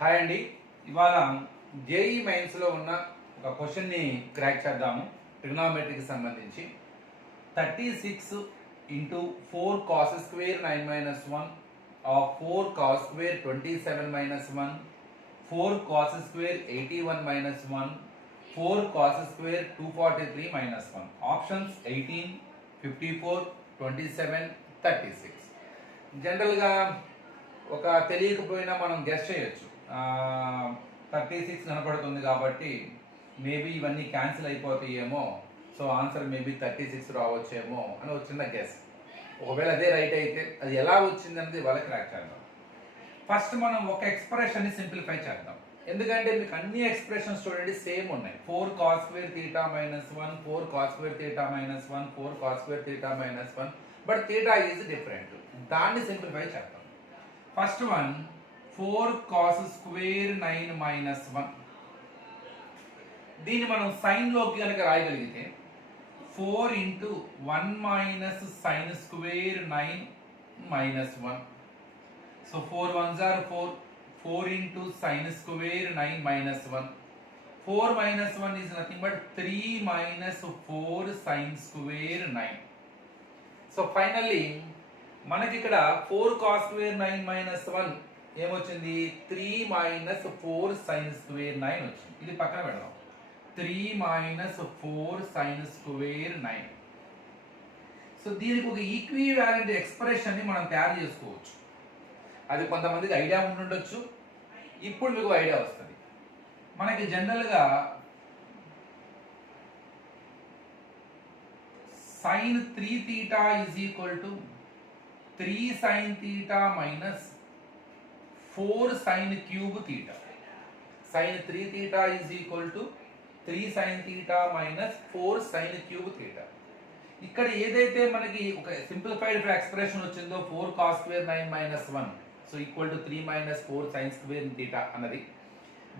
Hi అండి. ఇవాళ JEE మెయిన్స్లో ఉన్న ఒక క్వశ్చన్ని క్రాక్ చేద్దాము. ట్రిగ్నామెట్రీకి సంబంధించి 36 into 4 cos square 9 minus 1 of 4 cos square 27 minus 1 4 cos square 81 minus 1 4 cos square 243 minus 1. Options 18, 54, 27, 36. జనరల్గా ఒక తెలియకపోయినా మనం గెస్ చేయొచ్చు. 36 కనపడుతుంది కాబట్టి మేబీ ఇవన్నీ క్యాన్సిల్ అయిపోతాయేమో, సో ఆన్సర్ మేబీ 36 రావచ్చేమో అని వచ్చిన గెస్. ఒకవేళ అదే రైట్ అయితే అది ఎలా వచ్చింది అనేది వాళ్ళకి క్రాక్ చేద్దాం. ఫస్ట్ మనం ఒక ఎక్స్ప్రెషన్ని సింప్లిఫై చేద్దాం, ఎందుకంటే మీకు అన్ని ఎక్స్ప్రెషన్స్ చూడండి సేమ్ ఉన్నాయి. 4 cos square theta minus 1, 4 cos square theta minus 1, 4 cos square theta minus 1, but theta is different. దాన్ని సింప్లిఫై చేద్దాం. First one 4 cos square 9 minus 1. దీన్ని మనం సైన్ లోకి కనుక రాయగలిగితే 4 into 1 minus sine square 9 minus 1. So 4 1s are 4, 4 into sin square 9 minus 1. 4 minus 1 is nothing but 3 minus 4 sin square 9. So finally మనకి ఇక్కడ 4 cos square 9 minus 1 ఏమొచ్చింది? 3 minus 4 sin square 9 వచ్చింది. ఇది పక్కన పెడదాం. 3 minus 4 sin square 9. సో దీనికి ఒక equivalent expression ని మనం తయారు చేసుకోవచ్చు. అది కొంతమందికి ఐడియా ఉండుండొచ్చు, ఇప్పుడు మీకు ఐడియా వస్తుంది. మనకి జనరల్గా sin 3 theta is equal to 3 sin theta minus 4 sin cube theta. Sin 3 theta is equal to 3 sin theta minus 4 sin cube theta. ఇక్కడ ఏదైతే మనకి ఒక సింప్లిఫైడ్ ఎక్స్ప్రెషన్ వచ్చిందో 4 cos square 9 minus 1 so equal to 3 minus 4 sin square theta అన్నది,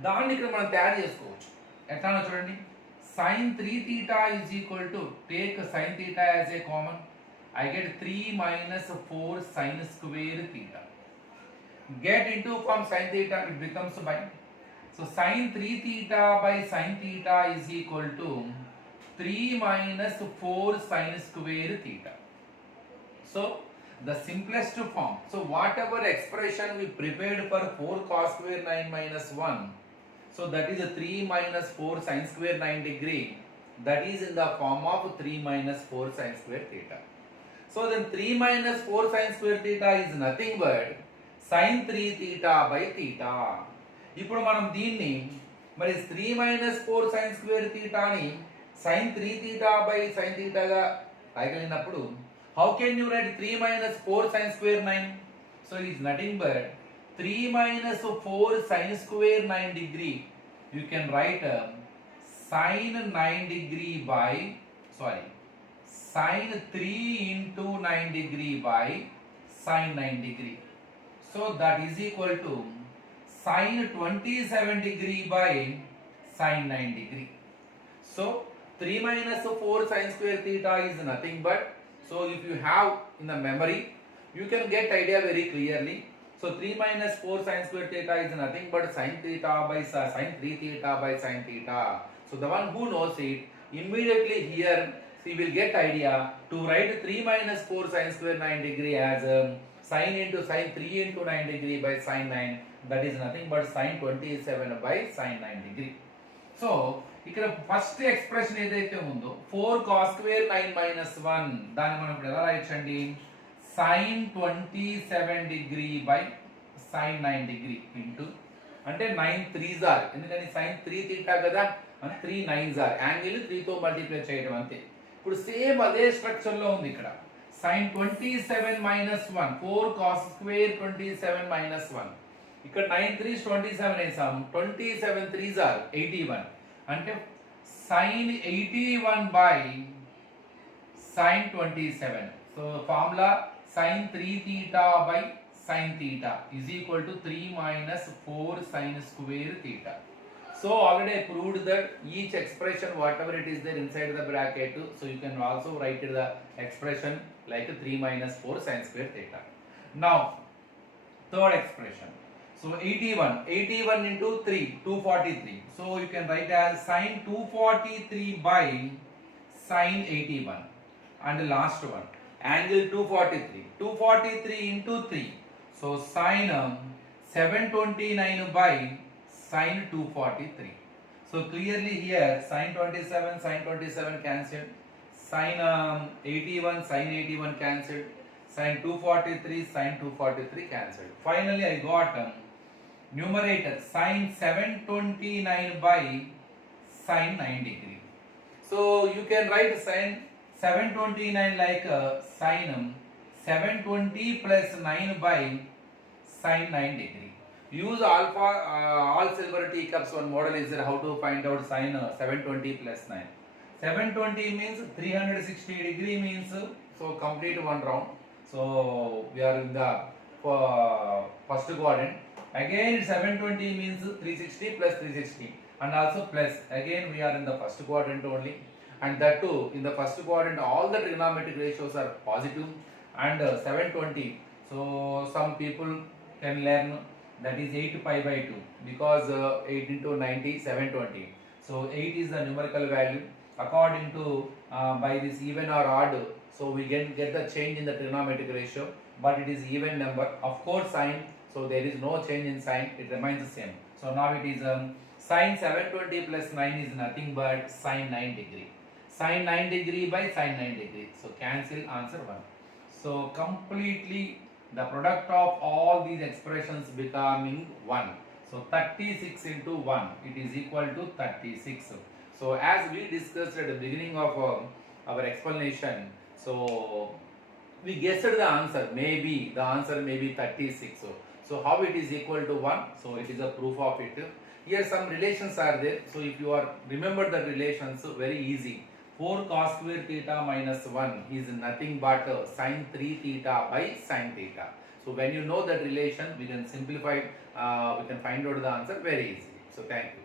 దాన్ని ఇక్కడ మనం తయారు చేసుకోవచ్చు. ఎట్లానో చూడండి. sin 3 theta is equal to, take sin theta as a common, I get 3 minus 4 sin square theta. Get into from sin theta, it becomes by. So sin 3 theta by sin theta is equal to 3 minus 4 sin square theta. So the simplest form. So whatever expression we prepared for 4 cos square 9 minus 1, so that is a 3 minus 4 sin square 9 degree. That is in the form of 3 minus 4 sin square theta. So then 3 minus 4 sin square theta is nothing but sin 3 theta by theta. ఇప్పుడు మనం దీన్ని మరి 3 minus 4 sin square theta ని sin 3 theta by sin theta గా రాయగలిగినప్పుడు how can you write 3 minus 4 sin square 9? So it is nothing but 3 minus 4 sin square 9 degree. You can write sin 9 degree by, sin 3 into 9 degree by sin 9 degree. So that is equal to sin 27 degree by sin 9 degree. So 3 minus 4 sin square theta is nothing but, so if you have in the memory, you can get idea very clearly. So 3 minus 4 sin square theta is nothing but sin theta by sin 3 theta by sin theta. So the one who knows it, immediately here he will get idea to write 3 minus 4 sin square 9 degree as sin into sin 3 into 9 degree by sin 9. That is nothing but sin 27 by sin 9 degree. So ఇక్కడ first expression ఏదైతే ఉందో 4 cos square 9 minus 1, దాన్ని మనం ఇప్పుడు ఎలా రాయొచ్చండి? sin 27 degree by sin 9 degree into, అంటే 9 3s are, ఎందుకని sin 3 theta కదా, 3 9s are, యాంగిల్ 3 తో మల్టిప్లై చేయడం అంతే. ఇప్పుడు సేమ్ అదే స్ట్రక్చర్ లో ఉంది ఇక్కడ. sin 27 minus 1, 4 cos square 27 minus 1. ఇక్కడ 9 3s 27 వేసాం, 27 3s are 81, అంటే sin 81 by sin 27. So formula sin 3 theta by sin theta is equal to 3 minus 4 sin square theta. So already I proved that each expression whatever it is there inside the bracket, so you can also write the expression like 3 minus 4 sin square theta. Now third expression. So 81 into 3, 243. So you can write as sine 243 by sine 81. And the last one, angle 243. 243 into 3. So sine 729 by sine 243. So clearly here sine 27 cancelled. Sine 81 cancelled. Sine 243 cancelled. Finally I got numerator sine 729 by sine 9 degree. So you can write sine 729 like sine 720 plus 9 by sine 9 degree. Use all silver teacups. One model is there how to find out sine 720 plus 9. 720 means 360 degree means so complete one round. So we are in the first quadrant. Again 720 means 360 plus 360 and also plus. Again we are in the first quadrant only, and that too in the first quadrant all the trigonometric ratios are positive and 720. So some people can learn that is 8 pi by 2 because 8 into 90 720. So 8 is the numerical value according to by this even or odd. So we can get the change in the trigonometric ratio, but it is even number. Of course sine, so there is no change in sine, it remains the same. So now it is sine 720 plus 9 is nothing but sine 9 degree. Sine 9 degree by sine 9 degree. So cancel, answer 1. So completely the product of all these expressions becoming 1. So 36 into 1, it is equal to 36. So as we discussed at the beginning of our explanation, so we guessed the answer, maybe the answer may be 36. So how it is equal to 1? So it is a proof of it. Here some relations are there. So if you are remember the relations, very easy. 4 cos square theta minus 1 is nothing but sin 3 theta by sin theta. So when you know that relation, we can simplify, we can find out the answer very easily. So thank you.